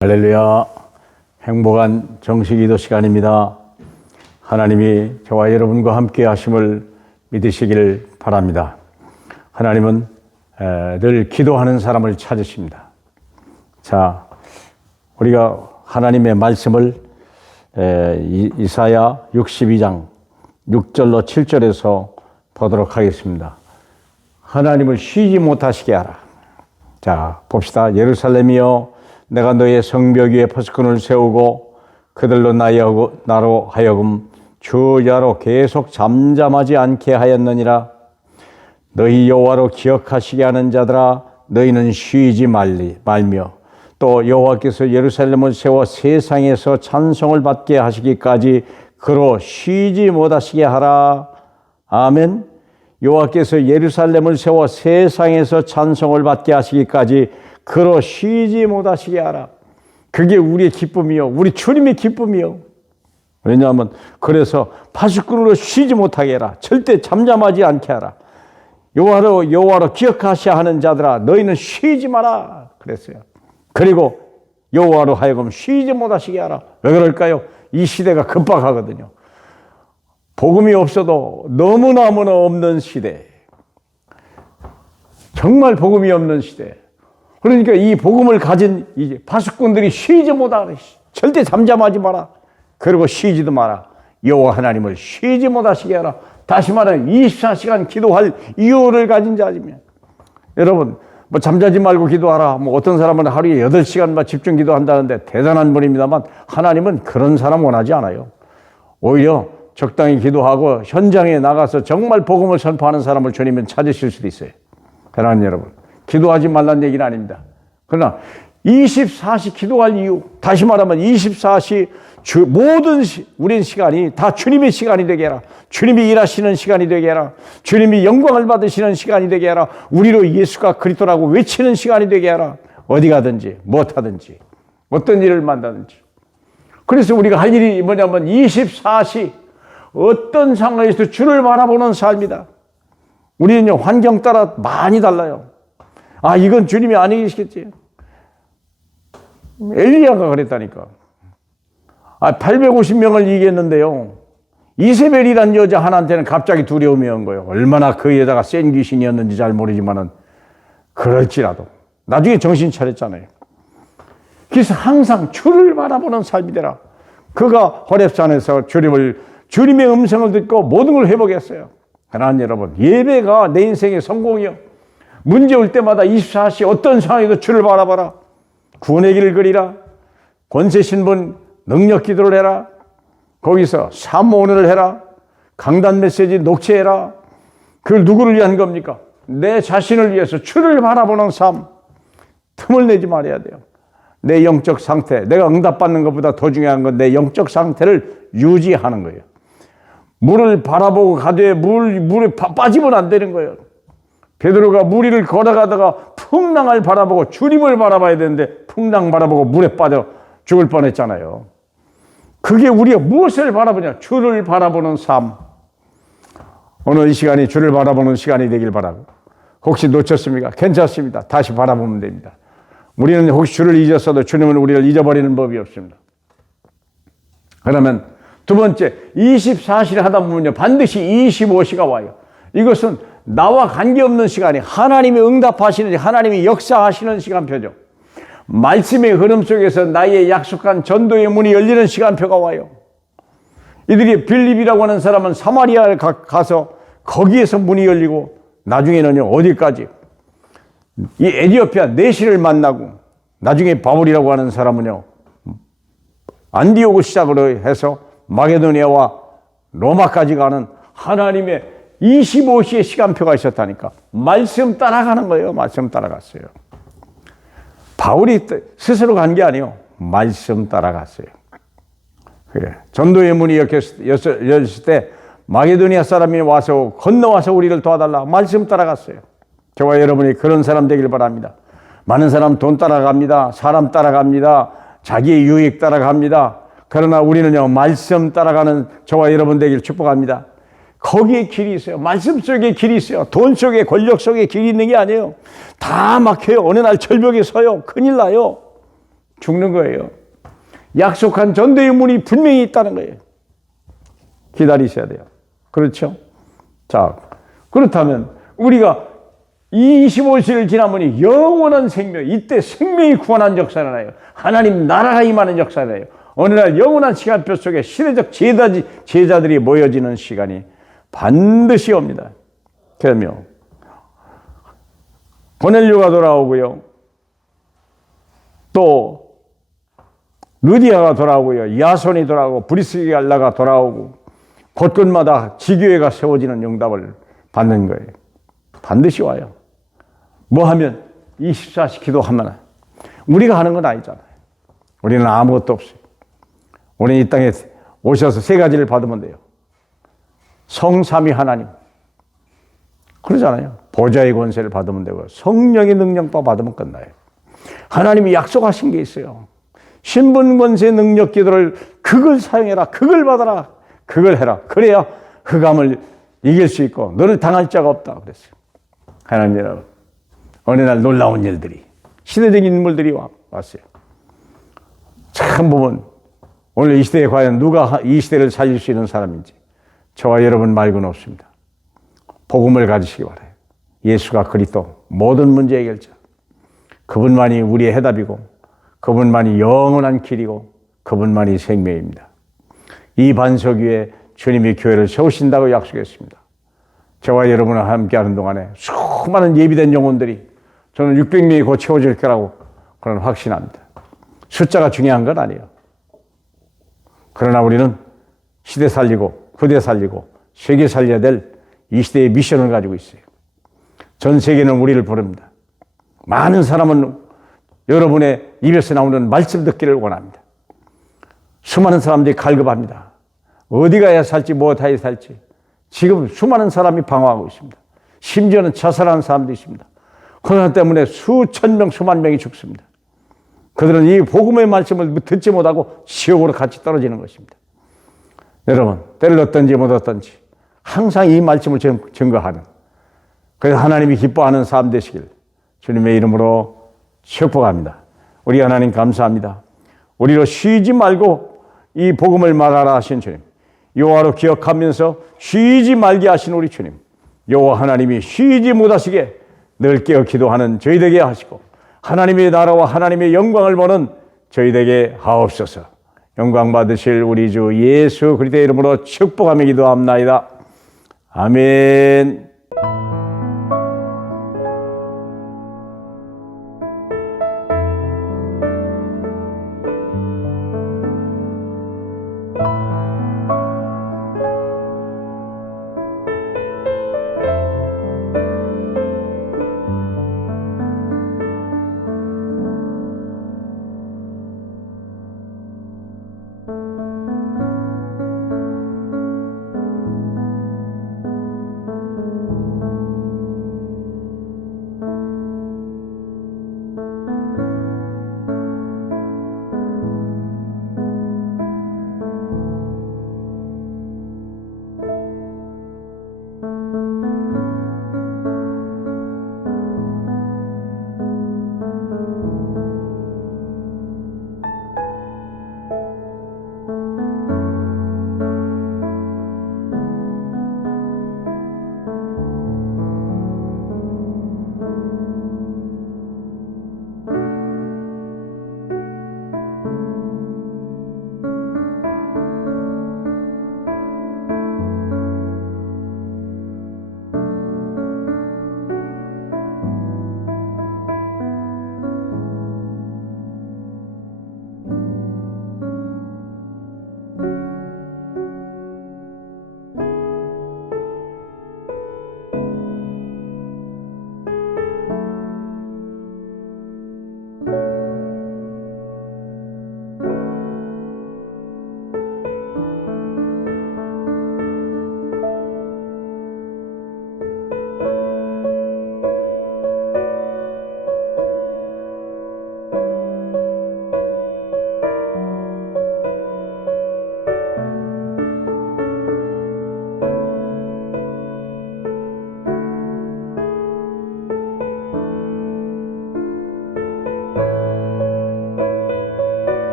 할렐루야. 행복한 정식기도 시간입니다. 하나님이 저와 여러분과 함께 하심을 믿으시길 바랍니다. 하나님은 늘 기도하는 사람을 찾으십니다. 자, 우리가 하나님의 말씀을 이사야 62장 6절로 7절에서 보도록 하겠습니다. 하나님을 쉬지 못하시게 하라. 자, 봅시다. 예루살렘이여, 내가 너의 성벽 위에 퍼스콘을 세우고 그들로 나로 하여금 주야로 계속 잠잠하지 않게 하였느니라. 너희 여호와로 기억하시게 하는 자들아, 너희는 쉬지 말며 또 여호와께서 예루살렘을 세워 세상에서 찬송을 받게 하시기까지 그로 쉬지 못하시게 하라. 아멘. 여호와께서 예루살렘을 세워 세상에서 찬송을 받게 하시기까지 그로 쉬지 못하시게 하라. 그게 우리의 기쁨이요, 우리 주님의 기쁨이요. 왜냐하면 그래서 파수꾼으로 쉬지 못하게 해라. 절대 잠잠하지 않게 하라. 여호와로 기억하셔야 하는 자들아, 너희는 쉬지 마라 그랬어요. 그리고 여호와로 하여금 쉬지 못하시게 하라. 왜 그럴까요? 이 시대가 급박하거든요. 복음이 없어도 너무너무나 없는 시대, 정말 복음이 없는 시대. 그러니까 이 복음을 가진 이제 파수꾼들이 쉬지 못하라. 절대 잠잠하지 마라. 그리고 쉬지도 마라. 여호와 하나님을 쉬지 못하시게 하라. 다시 말하면 24시간 기도할 이유를 가진 자지면, 여러분 뭐 잠자지 말고 기도하라. 뭐 어떤 사람은 하루에 8시간만 집중 기도한다는데 대단한 분입니다만, 하나님은 그런 사람 원하지 않아요. 오히려 적당히 기도하고 현장에 나가서 정말 복음을 선포하는 사람을 주님은 찾으실 수도 있어요. 사랑하는 여러분, 기도하지 말라는 얘기는 아닙니다. 그러나 24시 기도할 이유, 다시 말하면 24시 모든 우린 시간이 다 주님의 시간이 되게 해라. 주님이 일하시는 시간이 되게 해라. 주님이 영광을 받으시는 시간이 되게 해라. 우리로 예수가 그리스도라고 외치는 시간이 되게 해라. 어디 가든지 무엇하든지 어떤 일을 만나든지. 그래서 우리가 할 일이 뭐냐면 24시 어떤 상황에서도 주를 바라보는 삶이다. 우리는요, 환경 따라 많이 달라요. 아, 이건 주님이 아니시겠지. 엘리야가 그랬다니까. 850명을 이겼는데요, 이세벨이라는 여자 하나한테는 갑자기 두려움이 온 거예요. 얼마나 그 여자가 센 귀신이었는지 잘 모르지만은 그럴지라도 나중에 정신 차렸잖아요. 그래서 항상 주를 바라보는 삶이 되라. 그가 호렙산에서 주님의 음성을 듣고 모든 걸 회복했어요. 하나님 여러분, 예배가 내 인생의 성공이요. 문제 올 때마다 24시 어떤 상황에도 주를 바라봐라. 구원의 길을 그리라. 권세신분 능력 기도를 해라. 거기서 사모언을 해라. 강단 메시지 녹취해라. 그걸 누구를 위한 겁니까? 내 자신을 위해서 주를 바라보는 삶. 틈을 내지 말아야 돼요. 내 영적 상태, 내가 응답받는 것보다 더 중요한 건 내 영적 상태를 유지하는 거예요. 물을 바라보고 가되 물에 빠지면 안 되는 거예요. 베드로가 물 위를 걸어가다가 풍랑을 바라보고 주님을 바라봐야 되는데 풍랑 바라보고 물에 빠져 죽을 뻔했잖아요. 그게 우리가 무엇을 바라보냐? 주를 바라보는 삶. 오늘 이 시간이 주를 바라보는 시간이 되길 바라고, 혹시 놓쳤습니까? 괜찮습니다. 다시 바라보면 됩니다. 우리는 혹시 주를 잊었어도 주님은 우리를 잊어버리는 법이 없습니다. 그러면 두 번째, 24시를 하다 보면요, 반드시 25시가 와요. 이것은 나와 관계없는 시간이 하나님이 응답하시는, 하나님이 역사하시는 시간표죠. 말씀의 흐름 속에서 나의 약속한 전도의 문이 열리는 시간표가 와요. 이들이 빌립이라고 하는 사람은 사마리아에 가서 거기에서 문이 열리고, 나중에는요, 어디까지? 이 에티오피아 내시를 만나고, 나중에 바울이라고 하는 사람은요, 안디옥을 시작으로 해서 마게도니아와 로마까지 가는 하나님의 25시의 시간표가 있었다니까. 말씀 따라가는 거예요. 말씀 따라갔어요. 바울이 스스로 간 게 아니에요. 말씀 따라갔어요. 그래. 전도의 문이 열렸을 때 마게도니아 사람이 와서 건너와서 우리를 도와달라. 말씀 따라갔어요. 저와 여러분이 그런 사람 되길 바랍니다. 많은 사람 돈 따라갑니다. 사람 따라갑니다. 자기의 유익 따라갑니다. 그러나 우리는요, 말씀 따라가는 저와 여러분 되길 축복합니다. 거기에 길이 있어요. 말씀 속에 길이 있어요. 돈 속에, 권력 속에 길이 있는 게 아니에요. 다 막혀요. 어느 날 절벽에 서요. 큰일 나요. 죽는 거예요. 약속한 전도의 문이 분명히 있다는 거예요. 기다리셔야 돼요. 그렇죠? 자, 그렇다면 우리가 25세를 지나면 영원한 생명, 이때 생명이 구원한 역사가 나요. 하나님 나라가 임하는 역사가 나요. 어느 날 영원한 시간표 속에 시대적 제자들이 모여지는 시간이 반드시 옵니다. 그러며 고넬료가 돌아오고요. 또 루디아가 돌아오고요. 야손이 돌아오고 브리스갈라가 돌아오고 곳곳마다 지교회가 세워지는 응답을 받는 거예요. 반드시 와요. 뭐 하면 24시 기도하면 우리가 하는 건 아니잖아요. 우리는 아무것도 없어요. 우리는 이 땅에 오셔서 세 가지를 받으면 돼요. 성삼위 하나님. 그러잖아요. 보좌의 권세를 받으면 되고 성령의 능력도 받으면 끝나요. 하나님이 약속하신 게 있어요. 신분 권세 능력 기도를 그걸 사용해라. 그걸 받아라. 그걸 해라. 그래야 흑암을 이길 수 있고 너를 당할 자가 없다 그랬어요. 하나님 여러분, 어느 날 놀라운 일들이 시대적인 인물들이 왔어요. 참 보면 오늘 이 시대에 과연 누가 이 시대를 살릴 수 있는 사람인지 저와 여러분 말고는 없습니다. 복음을 가지시기 바라요. 예수가 그리스도 모든 문제 해결자. 그분만이 우리의 해답이고 그분만이 영원한 길이고 그분만이 생명입니다. 이 반석 위에 주님이 교회를 세우신다고 약속했습니다. 저와 여러분과 함께하는 동안에 수많은 예비된 영혼들이 저는 600명이 곧 채워질 거라고 그런 확신합니다. 숫자가 중요한 건 아니에요. 그러나 우리는 시대 살리고 후대 살리고 세계 살려야 될 이 시대의 미션을 가지고 있어요. 전 세계는 우리를 부릅니다. 많은 사람은 여러분의 입에서 나오는 말씀 듣기를 원합니다. 수많은 사람들이 갈급합니다. 어디 가야 살지 무엇하여 살지. 지금 수많은 사람이 방황하고 있습니다. 심지어는 자살하는 사람도 있습니다. 코로나 때문에 수천 명, 수만 명이 죽습니다. 그들은 이 복음의 말씀을 듣지 못하고 지옥으로 같이 떨어지는 것입니다. 여러분, 때를 얻든지 못 얻든지 항상 이 말씀을 증거하는, 그래서 하나님이 기뻐하는 삶 되시길 주님의 이름으로 축복합니다. 우리 하나님 감사합니다. 우리로 쉬지 말고 이 복음을 말하라 하신 주님, 여호와로 기억하면서 쉬지 말게 하신 우리 주님, 여호와 하나님이 쉬지 못하시게 늘 깨어 기도하는 저희 되게 하시고 하나님의 나라와 하나님의 영광을 보는 저희 되게 하옵소서. 영광 받으실 우리 주 예수 그리스도의 이름으로 축복하며 기도합나이다. 아멘.